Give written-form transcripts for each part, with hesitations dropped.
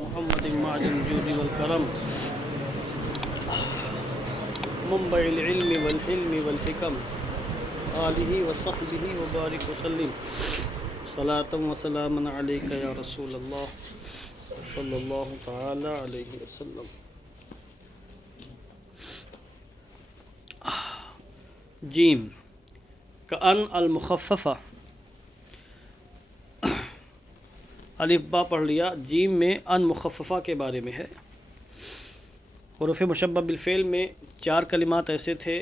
محمد معدن الجود والكرم منبع العلم والحلم والحكم آله وصحبه وبارك وسلم صلاة وسلاما عليك يا رسول الله صلى الله تعالى عليه وسلم. جیم کأن المخففہ، الف با پڑھ لیا. جیم میں ان مخففہ کے بارے میں ہے. حروف مشبہ بالفعل میں 4 کلمات ایسے تھے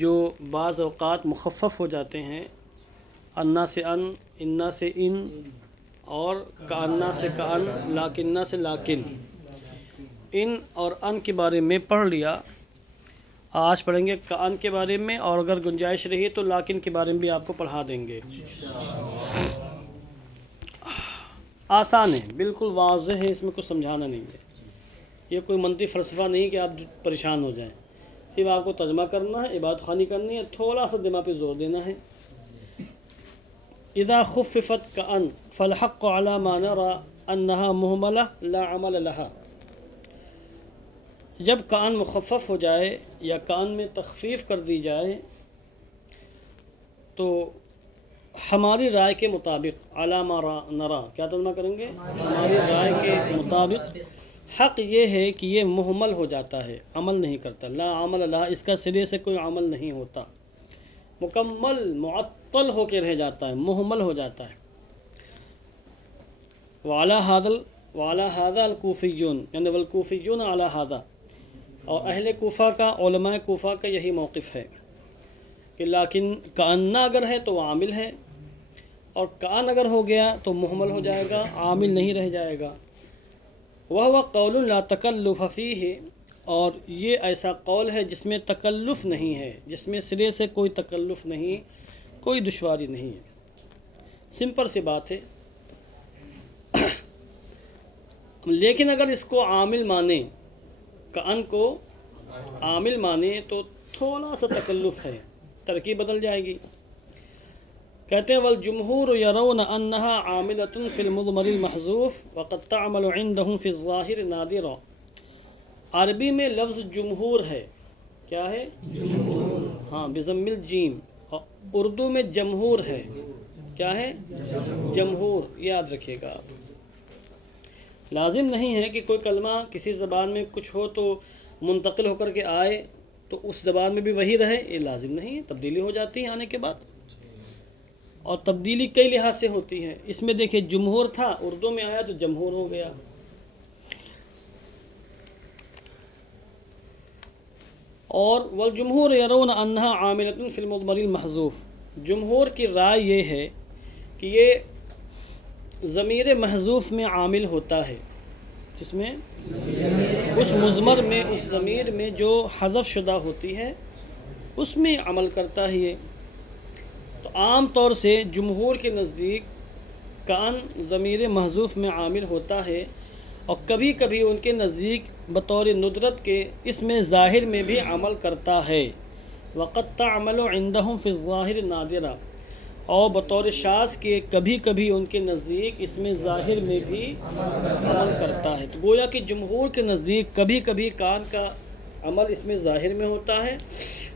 جو بعض اوقات مخفف ہو جاتے ہیں. انا سے ان، انا سے ان، اور کانا سے کان، لاکنہ سے لاکن. ان اور ان کے بارے میں پڑھ لیا. آج پڑھیں گے کان کے بارے میں، اور اگر گنجائش رہی تو لاکن کے بارے میں بھی آپ کو پڑھا دیں گے. آسان ہے، بالکل واضح ہے، اس میں کچھ سمجھانا نہیں ہے. یہ کوئی منطقی فلسفہ نہیں کہ آپ پریشان ہو جائیں. صرف آپ کو ترجمہ کرنا ہے، عبادت خوانی کرنی ہے، تھوڑا سا دماغ پہ زور دینا ہے. اذا خففت کان فالحق على ما نرى انها مهملة لا عمل لها. جب کان مخفف ہو جائے یا کان میں تخفیف کر دی جائے تو ہماری رائے کے مطابق علی ما نرا، کیا ترجمہ کریں گے؟ ہماری رائے کے مطابق حق یہ ہے کہ یہ مہمل ہو جاتا ہے، عمل نہیں کرتا. لا عمل لہا، اس کا سرے سے کوئی عمل نہیں ہوتا، مکمل معطل ہو کے رہ جاتا ہے، مہمل ہو جاتا ہے. وعلی ھذا الکوفیون، یعنی والکوفیون علی ھذا، اور اہل کوفہ کا، علماء کوفہ کا یہی موقف ہے کہ لیکن کأن اگر ہے تو وہ عامل ہے، اور کان اگر ہو گیا تو محمل ہو جائے گا، عامل نہیں رہ جائے گا. وہو قول لا تکلف فیہ، اور یہ ایسا قول ہے جس میں تکلف نہیں ہے، جس میں سرے سے کوئی تکلف نہیں، کوئی دشواری نہیں ہے. سمپل سی بات ہے. لیکن اگر اس کو عامل مانے، کان کو عامل مانے، تو تھوڑا سا تکلف ہے، ترکیب بدل جائے گی. کہتے ہیں والجمہور یرون انہا عاملۃ فی المضمر المحذوف وقد تعمل عندهم فی الظاہر نادرا. عربی میں لفظ جمہور ہے، کیا ہے؟ جمہور. ہاں، بضم الجیم. اردو میں جمہور ہے، کیا ہے؟ جمہور. یاد رکھیے گا آپ. لازم نہیں ہے کہ کوئی کلمہ کسی زبان میں کچھ ہو تو منتقل ہو کر کے آئے تو اس زبان میں بھی وہی رہے، یہ لازم نہیں ہے. تبدیلی ہو جاتی ہے آنے کے بعد، اور تبدیلی کئی لحاظ سے ہوتی ہے. اس میں دیکھیں جمہور تھا، اردو میں آیا تو جمہور ہو گیا. اور والجمہور یرون انہا عاملۃ فی المضمر المحذوف، جمہور کی رائے یہ ہے کہ یہ ضمیر محذوف میں عامل ہوتا ہے. جس میں اس مضمر میں، اس ضمیر میں جو حذف شدہ ہوتی ہے اس میں عمل کرتا ہے. یہ تو عام طور سے جمہور کے نزدیک کان ضمیر محذوف میں عامل ہوتا ہے، اور کبھی کبھی ان کے نزدیک بطور ندرت کے اس میں ظاہر میں بھی عمل کرتا ہے. وقد تعمل عندهم فی الظاہر نادرا، اور بطور شاذ کے کبھی کبھی ان کے نزدیک اس میں ظاہر میں بھی عمل کرتا ہے. تو گویا کہ جمہور کے نزدیک کبھی کبھی کان کا عمل اس میں ظاہر میں ہوتا ہے،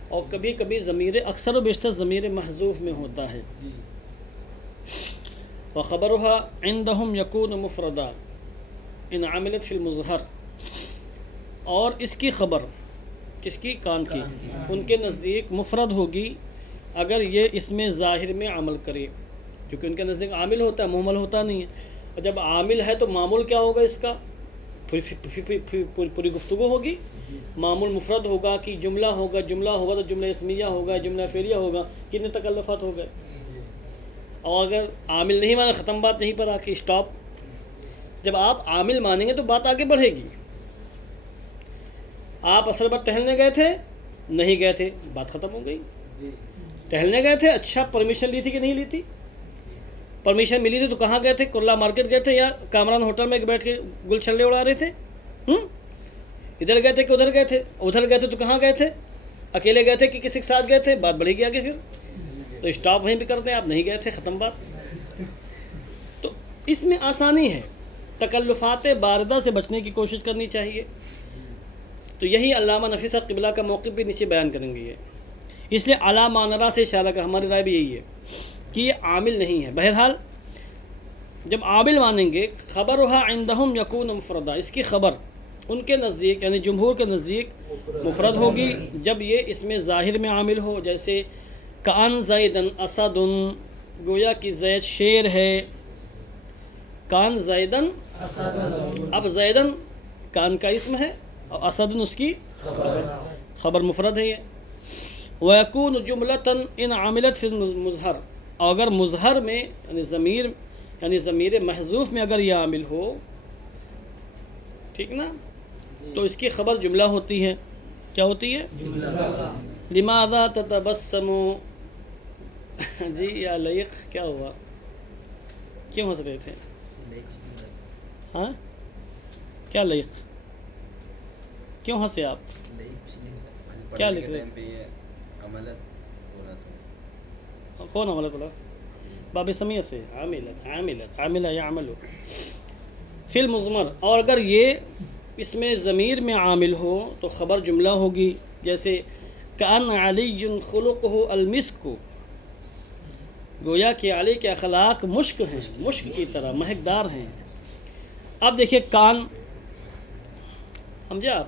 اور کبھی کبھی ضمیر، اکثر و بیشتر ضمیر محذوف میں ہوتا ہے. وخبرها عندهم يكون مفردا ان عملت فی المظہر، اور اس کی خبر، کس کی؟ کان کی. ان کے نزدیک مفرد ہوگی اگر یہ اس میں ظاہر میں عمل کرے، کیونکہ ان کے نزدیک عامل ہوتا ہے، محمل ہوتا نہیں ہے. اور جب عامل ہے تو معمول کیا ہوگا اس کا؟ پوری گفتگو ہوگی. معمول مفرد ہوگا کہ جملہ ہوگا، جملہ ہوگا تو جملہ اسمیہ ہوگا، جملہ فعلیہ ہوگا. کتنے تکلفات ہو گئے. اور اگر عامل نہیں مانا، ختم بات یہیں پر آ کے اسٹاپ. جب آپ عامل مانیں گے تو بات آگے بڑھے گی. آپ اصل بات ٹہلنے گئے تھے، نہیں گئے تھے، بات ختم ہو گئی. ٹہلنے گئے تھے، اچھا پرمیشن لی تھی کہ نہیں لی تھی؟ پرمیشن ملی تھی تو کہاں گئے تھے؟ کرلا مارکیٹ گئے تھے یا کامران ہوٹل میں بیٹھ کے گل چھلے اڑا رہے تھے؟ ادھر گئے تھے کہ ادھر گئے تھے؟ ادھر گئے تھے تو کہاں گئے تھے؟ اکیلے گئے تھے کہ کسی کے ساتھ گئے تھے؟ بات بڑھے گی آگے. پھر تو اسٹاپ وہیں پہ کرتے ہیں. آپ نہیں گئے تھے، ختم بات. تو اس میں آسانی ہے. تکلفات باردہ سے بچنے کی کوشش کرنی چاہیے. تو یہی علامہ نفی صاحب قبلہ کا موقف بھی نیچے بیان کریں گے. اس لیے علی ما نری سے اشارہ کر ہماری رائے بھی یہی ہے کہ یہ عامل نہیں ہے. بہرحال جب عامل مانیں گے خبرها عندهم یکون مفردا، اس کی خبر ان کے نزدیک یعنی جمہور کے نزدیک مفرد ہوگی جب یہ اس میں ظاہر میں عامل ہو. جیسے کان زیدن اسد، گویا کہ زید شیر ہے. کان زیدن، اب زیدن کان کا اسم ہے اور اسد اس کی خبر مفرد ہے یہ. وَيَكُونُ جُمْلَةً إِنْ عَمِلَتْ فِي الْمُظْهَرِ، اور اگر مظہر میں یعنی ضمیر محذوف میں اگر یہ عامل ہو، ٹھیک نا، تو اس کی خبر جملہ ہوتی ہے. کیا ہوتی ہے؟ لماذا تتبسم جی یا لیق، کیا ہوا؟ کیوں ہنس رہے تھے؟ ہاں کیا لیق؟ کیوں ہنسے آپ؟ کیا لکھ رہے ہیں؟ کون عملت بولا؟ باب سمیہ سے عاملہ یعملو فی المضمر. اور اگر یہ اس میں ضمیر میں عامل ہو تو خبر جملہ ہوگی. جیسے کأن علی خلقہ المسک، گویا کہ علی کے اخلاق مشک ہیں، مشک کی طرح مہکدار ہیں. اب دیکھیے کان، سمجھے آپ؟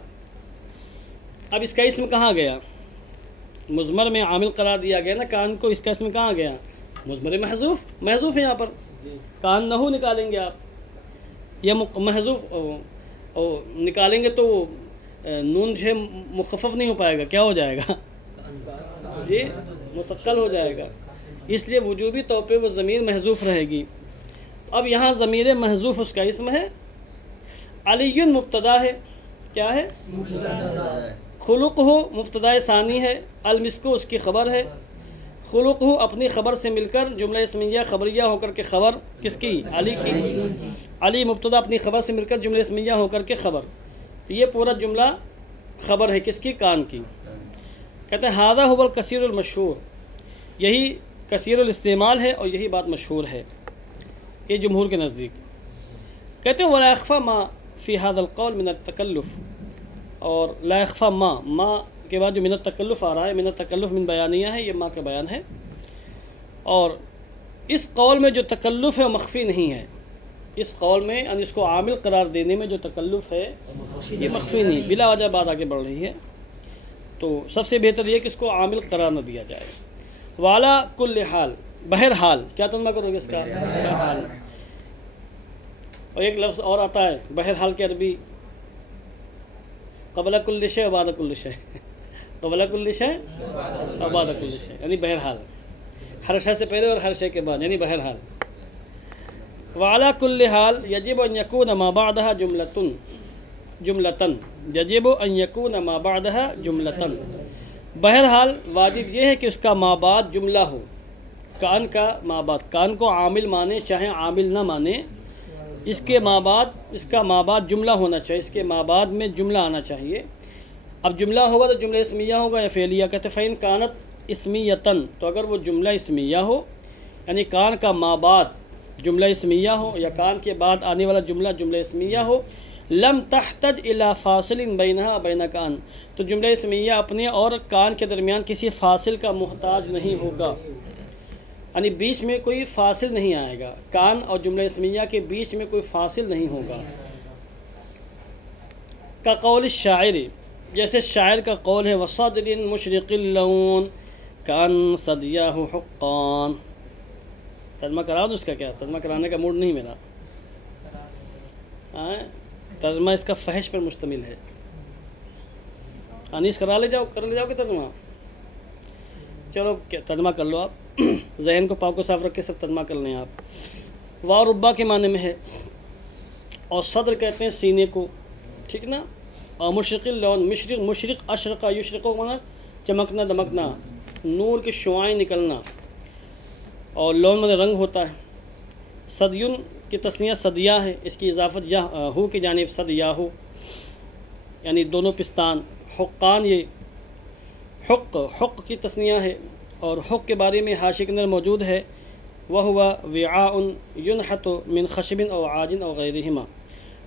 اب اس کا اسم کہاں گیا؟ مضمر میں عامل قرار دیا گیا نا کان کو. اس کا اسم کہاں گیا؟ مضمر محذوف ہے. یہاں پر کان نہو نکالیں گے آپ، یا محذوف نکالیں گے تو نون جو ہے مخفف نہیں ہو پائے گا. کیا ہو جائے گا؟ جی مثقل ہو جائے گا. اس لیے وجوبی طور پہ وہ ضمیر محذوف رہے گی. اب یہاں ضمیر محذوف اس کا اسم ہے. علی مبتدا ہے، کیا ہے؟ خلق ہو مبتدا ثانی ہے. المسک اس کی خبر ہے. خلق ہو اپنی خبر سے مل کر جملہ اسمیہ خبریہ ہو کر کے خبر کس کی؟ علی کی. علی مبتدا اپنی خبر سے مل کر جملہ اسمیہ ہو کر کے خبر. تو یہ پورا جملہ خبر ہے کس کی؟ کان کی. کہتے ہیں ھذا ھو الکثیر المشہور، یہی کثیر الاستعمال ہے اور یہی بات مشہور ہے یہ جمہور کے نزدیک. کہتے ہیں ولا یخفی ما فی ھذا القول من التکلف، اور لا یخفی ما کے بعد جو من التکلف آ رہا ہے، من التکلف من بیانیہ ہے، یہ ما کا بیان ہے. اور اس قول میں جو تکلف ہے وہ مخفی نہیں ہے. اس قول میں یعنی اس کو عامل قرار دینے میں جو تکلف ہے یہ مخفی نہیں، بلا وجہ بات آگے بڑھ رہی ہے. تو سب سے بہتر یہ کہ اس کو عامل قرار نہ دیا جائے. والا کل حال، بہرحال، کیا ترجمہ کرو گے اس کا؟ بہرحال. اور ایک لفظ اور آتا ہے بہرحال کے عربی، قبل کل شے و بعد کل شے. قبل کل شے و بعد کل شے یعنی بہرحال، ہر شے سے پہلے اور ہر شے کے بعد یعنی بہرحال. وعلی کل حال یجب ان یکون ما بعدها جملتن، یجب ان یکون ما بعدها جملتن. بہرحال واجب یہ ہے کہ اس کا ما بعد جملہ ہو. کان کا ما بعد، کان کو عامل مانے چاہے عامل نہ مانے، اس کے ما بعد جملہ ہونا چاہیے. اس کے ما بعد میں جملہ آنا چاہیے. اب جملہ ہوگا تو جملہ اسمیہ ہوگا یا فعلیہ. کہتے فَإِن كَانَتْ اسمیتن، تو اگر وہ جملہ اسمیہ ہو یعنی کان کا ما بعد جملہ اسمیہ ہو یا کان کے بعد آنے والا جملہ اسمیہ ہو، لم تحتج الى فاصل بینہا بین کان، تو جملہ اسمیہ اپنے اور کان کے درمیان کسی فاصل کا محتاج نہیں ہوگا. یعنی بیچ میں کوئی فاصل نہیں آئے گا، کان اور جملہ اسمیہ کے بیچ میں کوئی فاصل نہیں ہوگا. کا قول الشاعر، جیسے شاعر کا قول ہے وصدر مشرق اللون کان صدیاہ حقان. ترجمہ کرا دوں اس کا؟ کیا ترجمہ کرانے کا موڈ نہیں میرا. ترجمہ اس کا فحش پر مشتمل ہے. انیس کر لے جاؤ کہ ترجمہ؟ چلو ترجمہ کر لو آپ، ذہن کو پاک و صاف رکھ کے سب ترجمہ کر لیں آپ. وا ربا کے معنی میں ہے، اور صدر کہتے ہیں سینے کو، ٹھیک نا. اور مشرق اللون، مشرق اشرقہ یشرق مانا چمکنا دمکنا، نور کی شعائیں نکلنا، اور لون میں رنگ ہوتا ہے. صدیون کی تسنیہ صدیہ ہے، اس کی اضافت یا ہو کی جانب صدیہ ہو یعنی دونوں پستان. حقان، یہ حق کی تسنیہ ہے، اور حق کے بارے میں حاشیے کے اندر موجود ہے وَهُوَ وِعَاءٌ يُنْحَتُ مِنْ خَشْبٍ أَوْ عَاجٍ أَوْ غَيْرِهِمَا.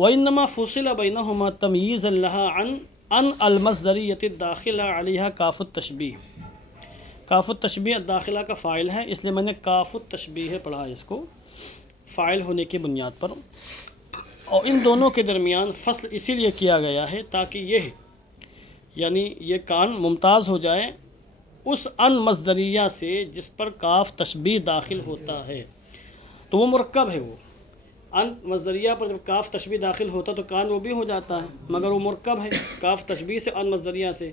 وإنما فصل بينهما تمييزا لها عن المصدریۃ الداخلہ علیہا کاف التشبیہ. کاف التشبیہ داخلہ کا فاعل ہے، اس لیے میں نے کاف التشبیہ پڑھا اس کو فاعل ہونے کی بنیاد پر. اور ان دونوں کے درمیان فصل اسی لیے کیا گیا ہے تاکہ یعنی یہ کان ممتاز ہو جائے اس ان مصدریہ سے جس پر کاف تشبیہ داخل ہوتا ہے. تو وہ مرکب ہے، وہ ان مصدریہ پر جب کاف تشبیہ داخل ہوتا تو کان وہ بھی ہو جاتا ہے، مگر وہ مرکب ہے کاف تشبیہ سے ان مصدریہ سے.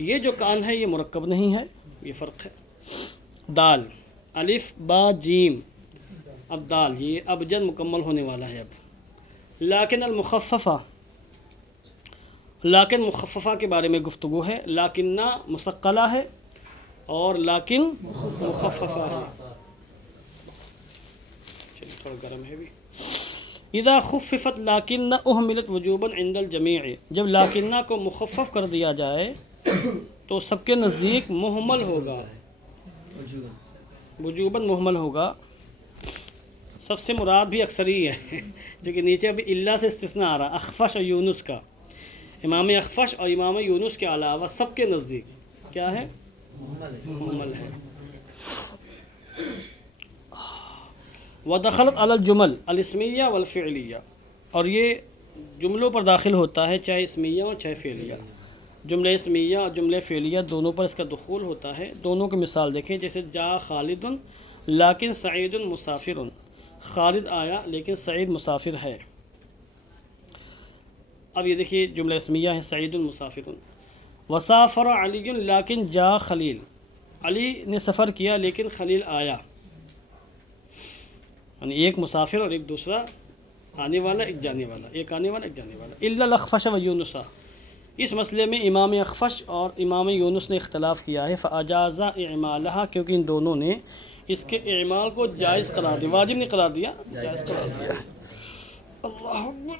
یہ جو کان ہے یہ مرکب نہیں ہے، یہ فرق ہے. دال الف با جیم، اب دال یہ ابجد مکمل ہونے والا ہے. اب لیکن المخففہ، لیکن مخففہ کے بارے میں گفتگو ہے. لیکنہ مثقلہ ہے اور لیکن مخففہ ہے. چلیے تھوڑا گرم ہے بھی. اذا خففت لیکنہ اہملت وجوبا عند الجمیع، جب لیکنہ کو مخفف کر دیا جائے تو سب کے نزدیک محمل ہوگا، وجوباً محمل ہوگا. سب سے مراد بھی اکثر ہی ہے جو کہ نیچے ابھی اللہ سے استثناء آ رہا، اخفش اور یونس کا. امام اخفش اور امام یونس کے علاوہ سب کے نزدیک کیا ہے؟ محمل ہے. ودخلت علی الجمل الاسمیہ والفعلیہ، اور یہ جملوں پر داخل ہوتا ہے چاہے اسمیہ ہو چاہے فعلیہ. جملہ اسمیہ اور جملہ فعلیہ دونوں پر اس کا دخول ہوتا ہے. دونوں کی مثال دیکھیں، جیسے جا خالد لیکن سعید مسافر، خالد آیا لیکن سعید مسافر ہے. اب یہ دیکھیے جملہ اسمیہ ہے سعید مسافر. وسافر علی لیکن جا خلیل، علی نے سفر کیا لیکن خلیل آیا. یعنی ایک مسافر اور ایک دوسرا آنے والا، ایک جانے والا، ایک آنے والا ایک جانے والا. الا الاخفش و یونس، اس مسئلے میں امام اخفش اور امام یونس نے اختلاف کیا ہے. فاجاز اعمالها، کیونکہ ان دونوں نے اس کے اعمال کو جائز قرار دیا، واجب نہیں قرار دیا، جائز قرار دیا. اللہ اکبر.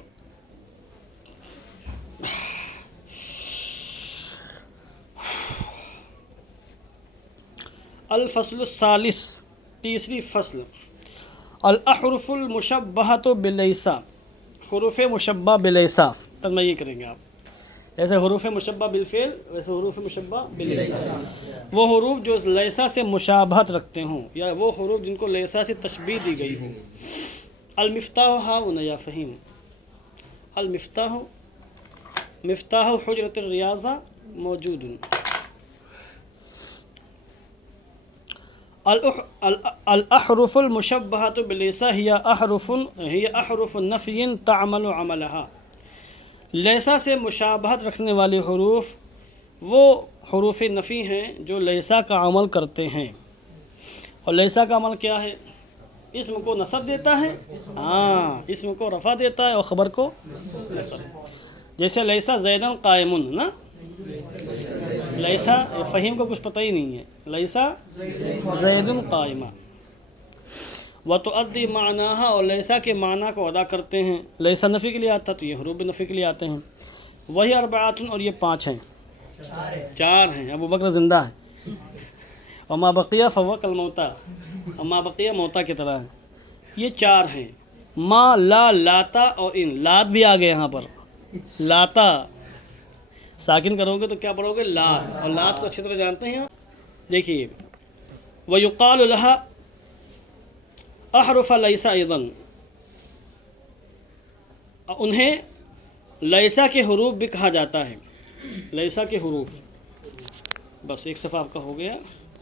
الفصل الثالث، تیسری فصل. الاحرف المشبہۃ بلیسا، حروف مشبہ بلیسا. ترجمہ یہ کریں گے آپ، ایسے حروف مشبہ بالفعل ویسے حروف مشبہ بلیسا. وہ حروف جو لیسا سے مشابہت رکھتے ہوں، یا وہ حروف جن کو لیسا سے تشبیہ دی گئی ہو. المفتاح ہاؤن یا فہیم، المفتاح مفتاح حجرۃ الریاضہ موجود. الاحرف المشبہۃ بلیسا ہی احرف نفی تعمل عملها. لیسا سے مشابہت رکھنے والے حروف وہ حروف نفی ہیں جو لیسا کا عمل کرتے ہیں. اور لیسا کا عمل کیا ہے؟ اسم کو نصب دیتا ہے، اسم کو رفع دیتا ہے اور خبر کو نصب. جیسے لیسا زیدن قائم نا، لیسا فہیم کو کچھ پتہ ہی نہیں ہے، لیسا زیدن قائمہ. وتؤدی معناها، اور لیسا کے معنی کو ادا کرتے ہیں. لیسا نفی کے لیے آتا تو یہ حروف بھی نفی کے لیے آتے ہیں. وہی اربعۃ، اور یہ 5 ہیں، 4 ہیں. ابو بکر زندہ ہے. وما بقیہ فهو کالموتیٰ، وما بقیہ موتا کی طرح ہے. یہ 4 ہیں. ما لا لاتا اور ان، لات بھی آ گئے یہاں پر. لاتا ساکن کرو گے تو کیا پڑھو گے؟ لات. اور لات کو اچھی طرح جانتے ہیں آپ. دیکھیے وَيُقَالُ لَهَا احرف لیسا ایضاً، انہیں لیسا کے حروف بھی کہا جاتا ہے. لیسا کے حروف. بس ایک صفحہ آپ کا ہو گیا.